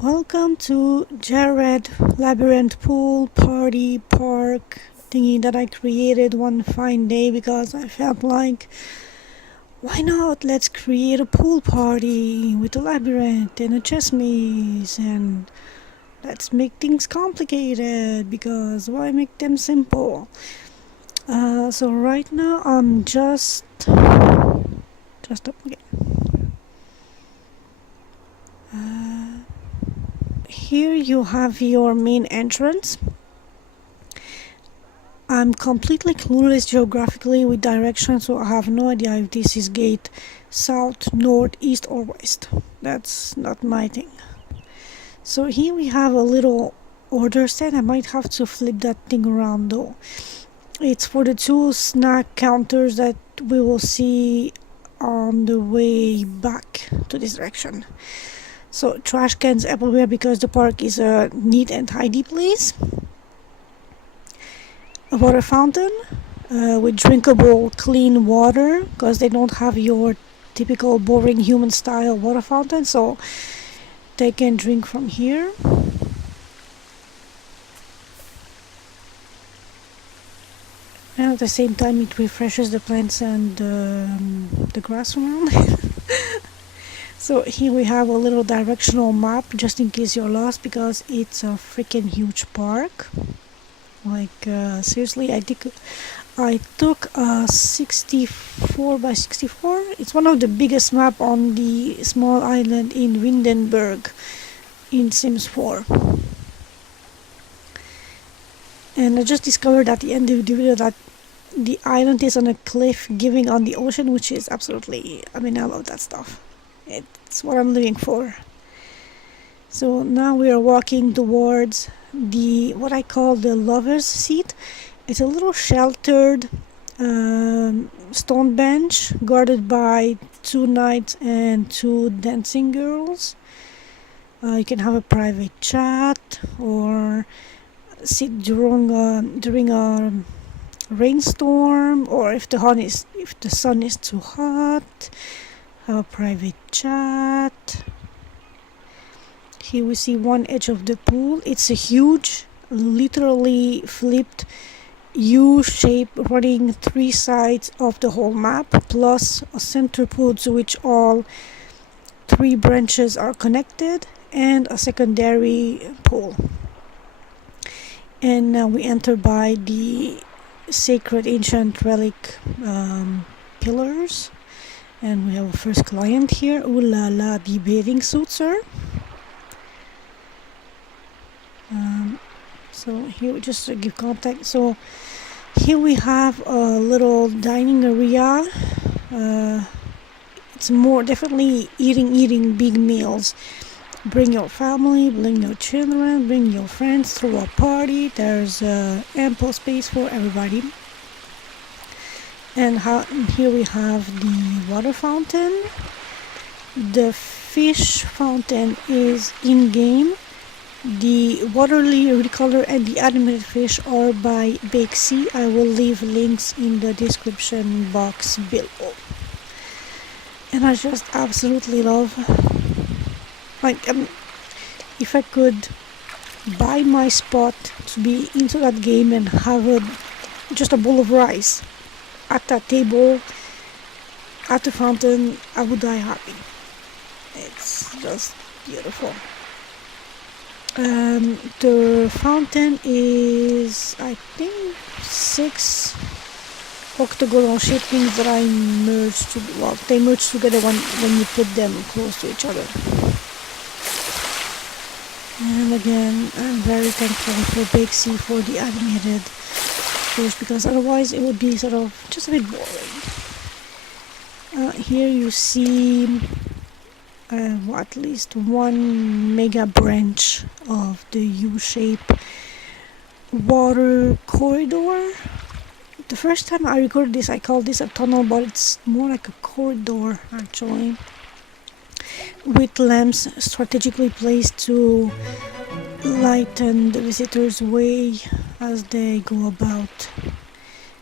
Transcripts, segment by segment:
Welcome to Jareth Labyrinth Pool Party Park thingy that I created one fine day because I felt like, why not? Let's create a pool party with a labyrinth and a chess maze, and let's make things complicated because why make them simple? So right now I'm just up again. Here you have your main entrance. I'm completely clueless geographically with directions, so I have no idea if this is gate south, north, east or west. That's not my thing. So here we have a little order set. I might have to flip that thing around though. It's for the two snack counters that we will see on the way back to this direction. So trash cans everywhere because the park is a neat and tidy place. A water fountain with drinkable clean water because they don't have your typical boring human style water fountain, so they can drink from here. And at the same time it refreshes the plants and the grass around. So here we have a little directional map just in case you're lost because it's a freaking huge park. Like seriously, I took a 64 by 64. It's one of the biggest map on the small island in Windenburg in Sims 4. And I just discovered at the end of the video that the island is on a cliff giving on the ocean, which is absolutely, I love that stuff. It's what I'm living for. So now we are walking towards what I call the lover's seat. It's a little sheltered stone bench guarded by two knights and two dancing girls. You can have a private chat or sit during a rainstorm, or if the sun is too hot, have a private chat. Here we see one edge of the pool. It's a huge, literally flipped U shape running three sides of the whole map, plus a center pool to which all three branches are connected, and a secondary pool. And now we enter by the sacred ancient relic pillars. And we have a first client here. Ooh la la, the bathing suit, sir. So here, just to give context, so here we have a little dining area. It's more definitely eating big meals. Bring your family, bring your children, bring your friends, throw a party. There's ample space for everybody. And here we have the water fountain. The fish fountain is in-game. The water lily color and the animated fish are by Bakesy. I will leave links in the description box below. And I just absolutely love, if I could buy my spot to be into that game and have just a bowl of rice at that table at the fountain, I would die happy. It's just beautiful. The fountain is, I think, 6 octagonal shaped things that I merged they merge together when you put them close to each other. And again, I'm very thankful for Bakesy for the animated fish, because otherwise it would be sort of just a bit boring. Here you see at least one mega branch of the U-shape water corridor. The first time I recorded this, I called this a tunnel, but it's more like a corridor actually, with lamps strategically placed to lighten the visitors' way as they go about.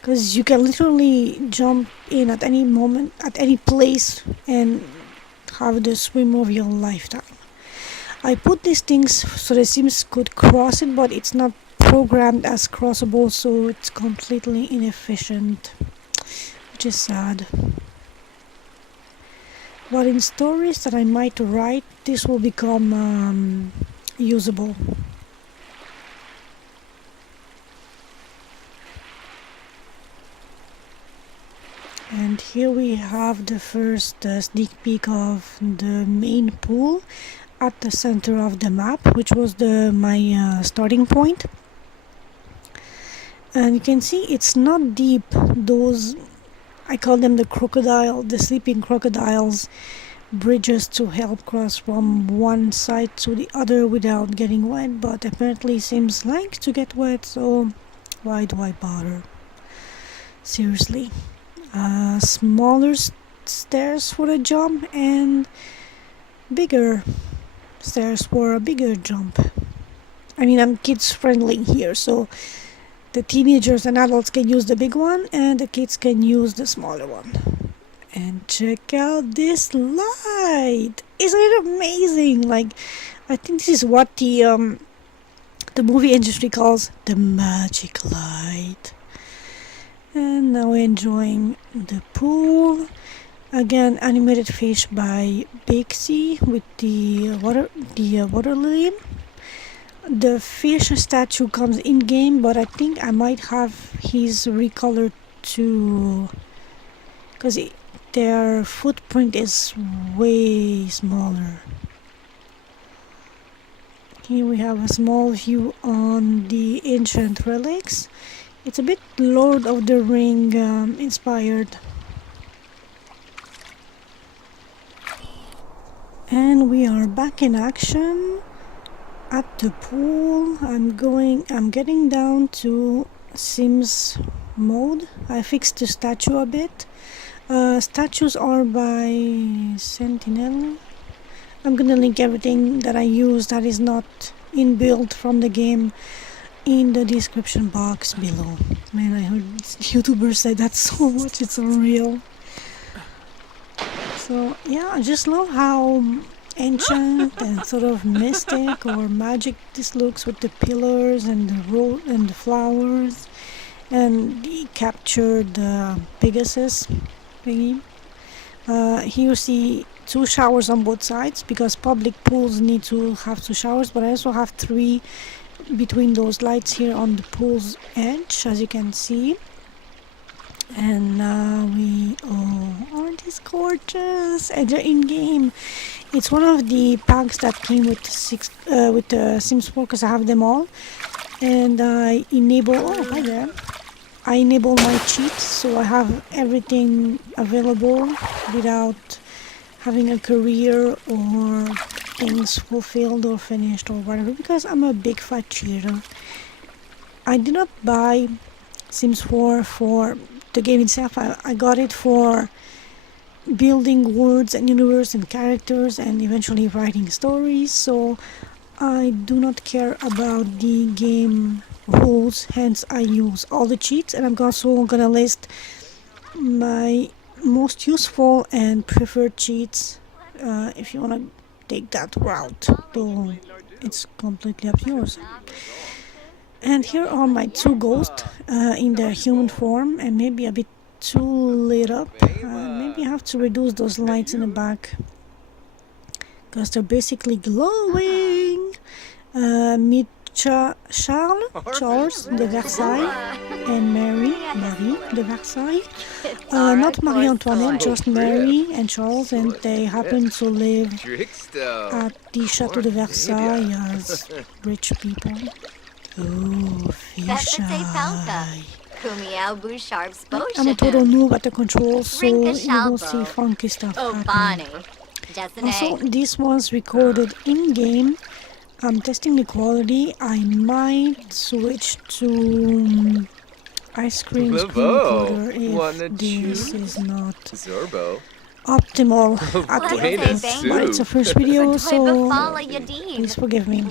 Because you can literally jump in at any moment, at any place, and have the swim of your lifetime. I put these things so the Sims could cross it, but it's not programmed as crossable, so it's completely inefficient, which is sad. But in stories that I might write, this will become usable. And here we have the first sneak peek of the main pool at the center of the map, which was my starting point. And you can see it's not deep. Those, I call them the sleeping crocodiles, bridges to help cross from one side to the other without getting wet, but apparently Sims likes to get wet, so why do I bother? Seriously. Smaller stairs for a jump and bigger stairs for a bigger jump. I mean, I'm kids friendly here, so the teenagers and adults can use the big one and the kids can use the smaller one. And check out this light! Isn't it amazing? Like, I think this is what the movie industry calls the magic light. And now we're enjoying the pool. Again, animated fish by Bixie with the water lily. The fish statue comes in game, but I think I might have his recolored too, because their footprint is way smaller. Here we have a small view on the ancient relics. It's a bit Lord of the Ring inspired. And we are back in action at the pool. I'm getting down to Sims mode. I fixed the statue a bit. Statues are by Sentinel. I'm gonna link everything that I use that is not inbuilt from the game in the description box below. Man, I heard YouTubers say that so much, it's unreal. So yeah, I just love how ancient and sort of mystic or magic this looks, with the pillars and the flowers and the captured Pegasus thingy. Here you see 2 showers on both sides because public pools need to have 2 showers, but I also have 3 between those lights here on the pool's edge, as you can see. And now aren't these gorgeous? And they're in game. It's one of the packs that came with the Sims 4 because I have them all. And I enable I enable my cheats, so I have everything available without having a career or things fulfilled or finished or whatever, because I'm a big fat cheater. I did not buy Sims 4 for the game itself. I got it for building worlds and universe and characters and eventually writing stories, so I do not care about the game rules, hence I use all the cheats. And I'm also gonna list my most useful and preferred cheats if you want to take that route, though it's completely up to yours. And here are my 2 ghosts in their human form, and maybe a bit too lit up. Maybe I have to reduce those lights in the back because they're basically glowing. Meet Charles de Versailles and Marie de Versailles. Not Marie Antoinette, just Mary and Charles, and they happen to live at the Chateau de Versailles as rich people. Oh, fish eye. I'm a total noob at the controls, so you will see funky stuff happening. Also, this was recorded in-game. I'm testing the quality. I might switch to ice cream screen recorder if this is not optimal at the end. But it's a first video, so please forgive me.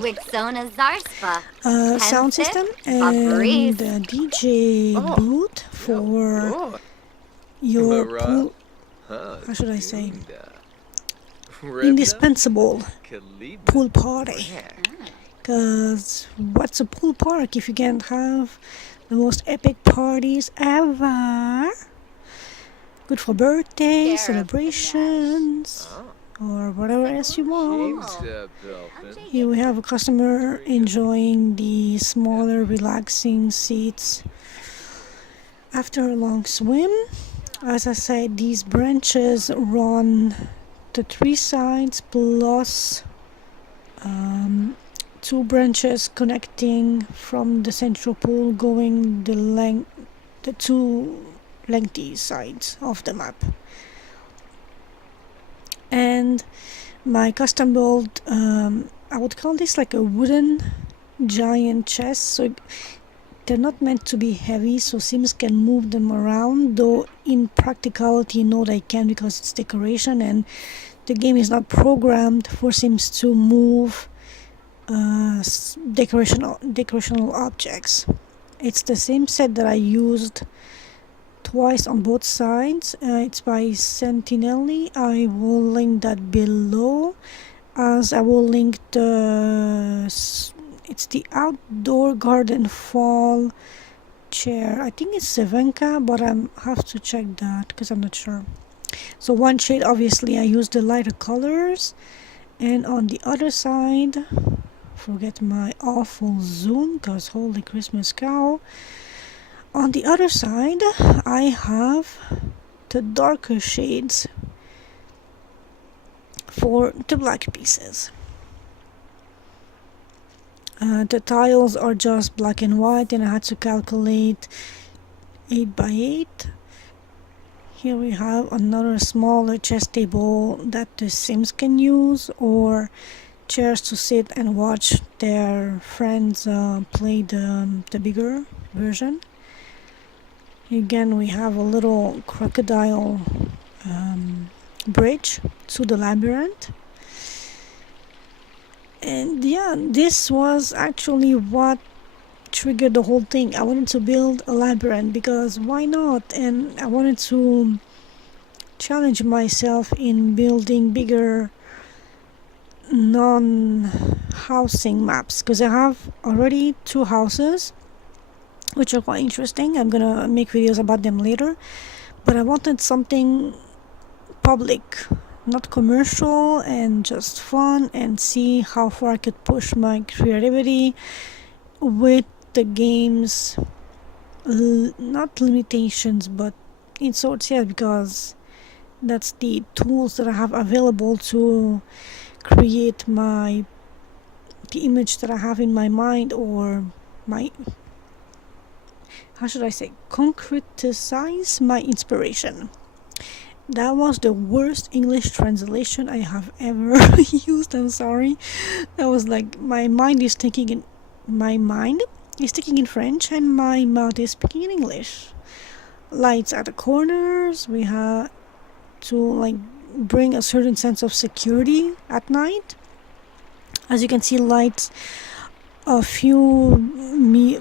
Sound system and DJ boot for your pool. How should I say? indispensable pool party. Because what's a pool park if you can't have the most epic parties ever? Good for birthdays, celebrations, or whatever else you want. Here we have a customer enjoying the smaller, relaxing seats after a long swim. As I said, these branches run to 3 sides plus 2 branches connecting from the central pool going the 2 lengthy sides of the map. And my custom build, I would call this like a wooden giant chest, so they're not meant to be heavy, so Sims can move them around, though in practicality no they can because it's decoration and the game is not programmed for Sims to move decorational objects. It's the same set that I used twice on both sides. It's by Sentinelli. I will link that below, as I will link it's the outdoor garden fall chair. I think it's Sevenka, but I have to check that because I'm not sure. So one shade, obviously I used the lighter colors, and on the other side, forget my awful zoom because holy Christmas cow, on the other side I have the darker shades for the black pieces. The tiles are just black and white, and I had to calculate 8 by 8. Here we have another smaller chess table that the Sims can use, or chairs to sit and watch their friends play the bigger version. Again, we have a little crocodile bridge to the labyrinth. And yeah, this was actually what triggered the whole thing. I wanted to build a labyrinth because why not? And I wanted to challenge myself in building bigger non-housing maps, because I have already 2 houses which are quite interesting. I'm gonna make videos about them later, but I wanted something public, not commercial, and just fun, and see how far I could push my creativity with the game's not limitations, but in sorts, yeah, because that's the tools that I have available to create the image that I have in my mind, or how should I say, concretize my inspiration. That was the worst English translation I have ever used. I'm sorry. That was like my mind is thinking in French and my mouth is speaking in English. Lights at the corners. We have to like bring a certain sense of security at night. As you can see, lights a few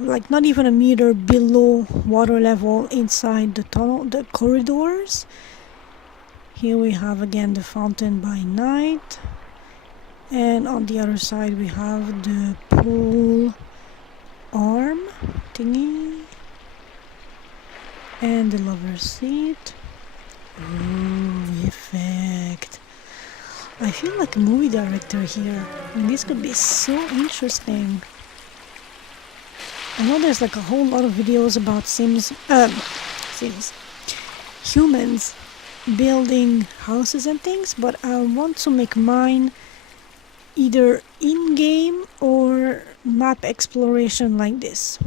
like not even a meter below water level inside the tunnel, the corridors. Here we have again the fountain by night, and on the other side we have the pool arm thingy and the lover's seat. Ooh, effect. I feel like a movie director here, and this could be so interesting. I know there's like a whole lot of videos about humans building houses and things, but I want to make mine either in-game or map exploration like this.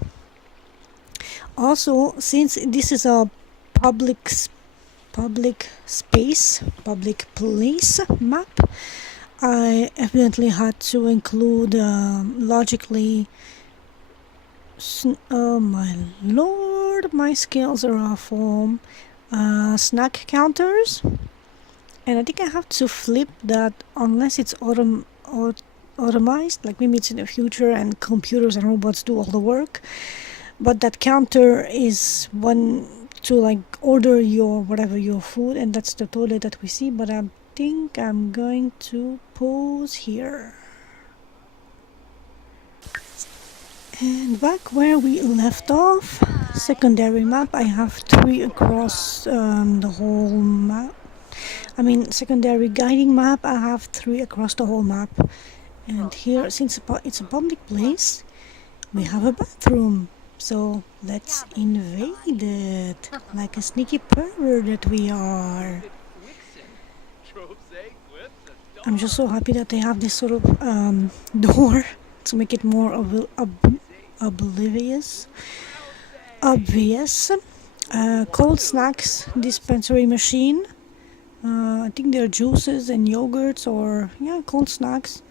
Also, since this is a public place map, I evidently had to include logically. Oh my lord, my skills are awful. Snack counters, and I think I have to flip that unless it's automized, like maybe it's in the future and computers and robots do all the work, but that counter is one to like order your food, and that's the toilet that we see, but think I'm going to pause here. And back where we left off, secondary map, I have 3 across the whole map. I mean, secondary guiding map, I have 3 across the whole map. And here, since it's a public place, we have a bathroom. So let's invade it, like a sneaky pervert that we are. I'm just so happy that they have this sort of door to make it more obvious. Cold snacks dispensary machine. I think they're juices and yogurts, or cold snacks.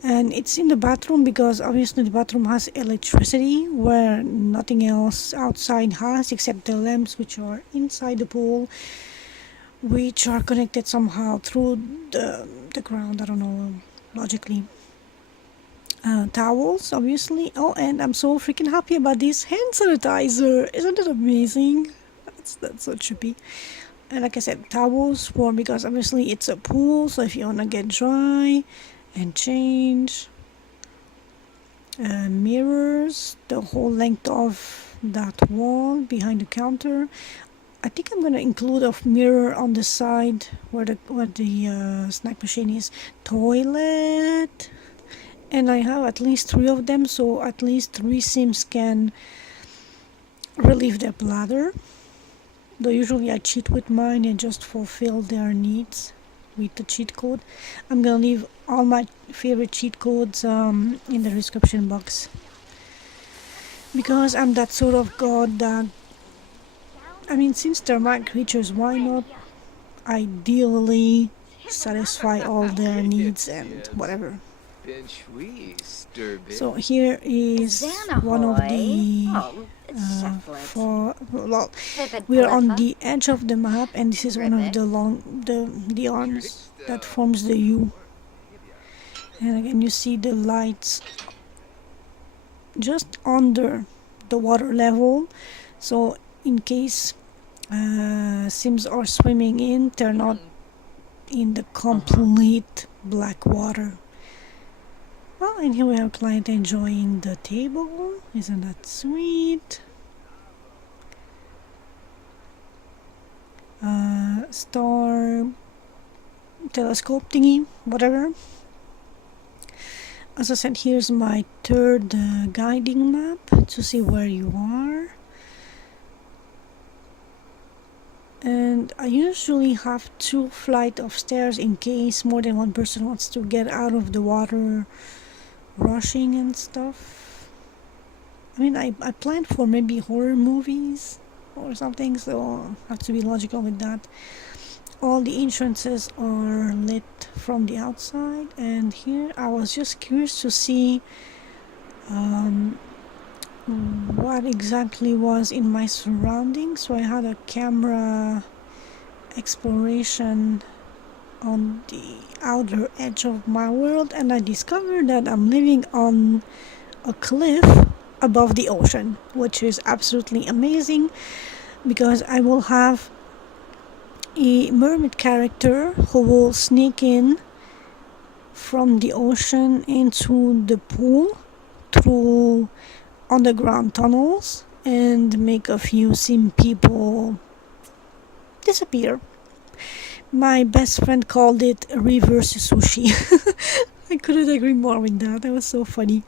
And it's in the bathroom because obviously the bathroom has electricity where nothing else outside has, except the lamps which are inside the pool, which are connected somehow through the ground. I don't know, logically. Towels, obviously. Oh, and I'm so freaking happy about this hand sanitizer. Isn't it amazing? That's so trippy. And like I said, towels because obviously it's a pool, so if you wanna get dry and change. Mirrors, the whole length of that wall behind the counter. I think I'm gonna include a mirror on the side where the snack machine is. Toilet, and I have at least 3 of them, so at least 3 Sims can relieve their bladder. Though usually I cheat with mine and just fulfill their needs with the cheat code. I'm gonna leave all my favorite cheat codes in the description box, because I'm that sort of god that, I mean, since they're my creatures, why not ideally satisfy all their needs and whatever. So here is one of the we are on the edge of the map, and this is one of the arms that forms the U. And again, you see the lights just under the water level, so in case Sims are swimming in, they're not in the complete black water. Well, and here we have a client enjoying the table. Isn't that sweet? Star telescope thingy, whatever. As I said, here's my 3rd guiding map to see where you are. And I usually have 2 flights of stairs in case more than one person wants to get out of the water rushing and stuff. I mean, I planned for maybe horror movies or something, so I have to be logical with that. All the entrances are lit from the outside, and here I was just curious to see what exactly was in my surroundings, so I had a camera exploration on the outer edge of my world, and I discovered that I'm living on a cliff above the ocean, which is absolutely amazing because I will have a mermaid character who will sneak in from the ocean into the pool through underground tunnels and make a few Sim people disappear. My best friend called it reverse sushi. I couldn't agree more with that. That was so funny.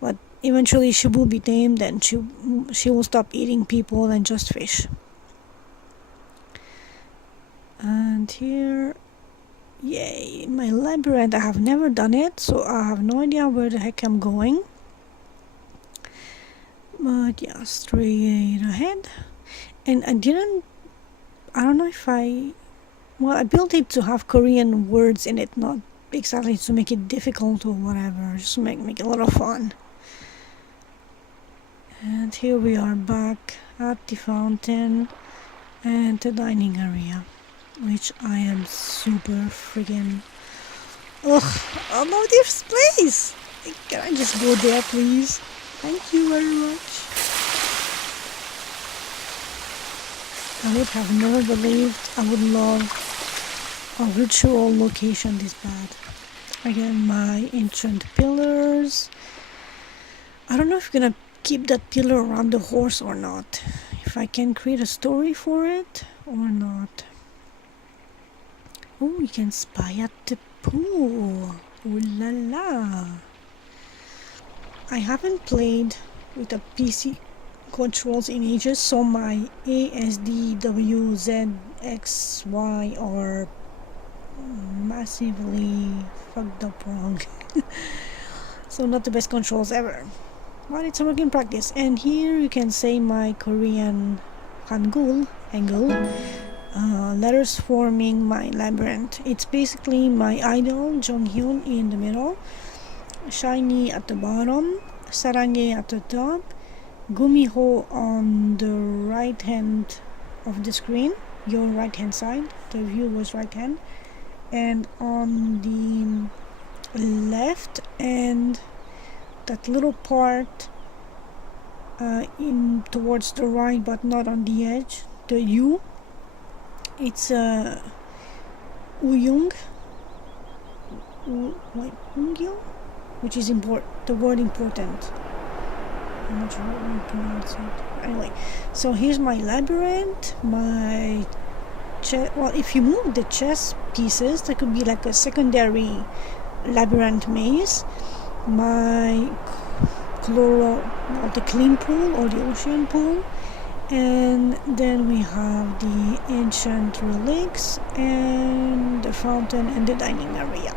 But eventually she will be tamed and she will stop eating people and just fish. And here, yay, my labyrinth. I have never done it, so I have no idea where the heck I'm going. But yeah, straight ahead. And I don't know if I built it to have Korean words in it, not exactly to make it difficult or whatever, just make it a lot of fun. And here we are back at the fountain and the dining area, which I am super friggin'... Ugh, I love this place! Can I just go there, please? Thank you very much. I would have never believed I would love virtual location this bad. Again, my ancient pillars. I don't know if I'm gonna keep that pillar around the horse or not. If I can create a story for it or not. Oh, you can spy at the pool. Ooh la la. I haven't played with a PC controls in ages, so my A, S, D, W, Z, X, Y are massively fucked up wrong. So not the best controls ever, but it's a work in practice. And here you can say my Korean Hangul letters forming my labyrinth. It's basically my idol Jonghyun in the middle, Shiny at the bottom, Sarangye at the top, Gumiho on the right hand of the screen, your right hand side, the view was right hand, and on the left and that little part in towards the right but not on the edge, the U, it's Uyung, Ungyung, which is the word important. I'm not sure how you pronounce it. Anyway, so here's my labyrinth, my well, if you move the chess pieces, that could be like a secondary labyrinth maze. My the clean pool or the ocean pool, and then we have the ancient relics and the fountain and the dining area.